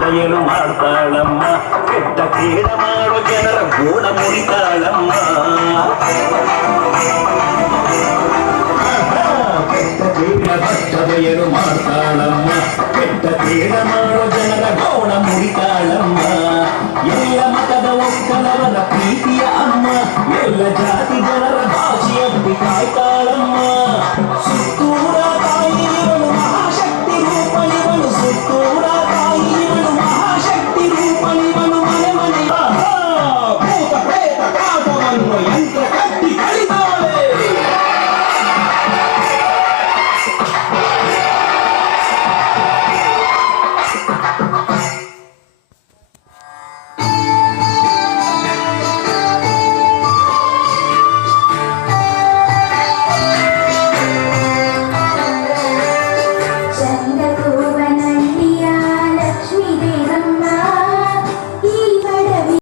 ಬಯಲು ಮಾಡ್ತಾಳಮ್ಮ ಕೆಟ್ಟ ಕೇಡ ಮಾಡೋ ಜನರ ಗೋಣ ಮುರಿತಾಳಮ್ಮ ಕೆಟ್ಟ ಕೇಡ ಬಯಲು ಮಾಡ್ತಾಳಮ್ಮ ಕೆಟ್ಟ ಕೇಡ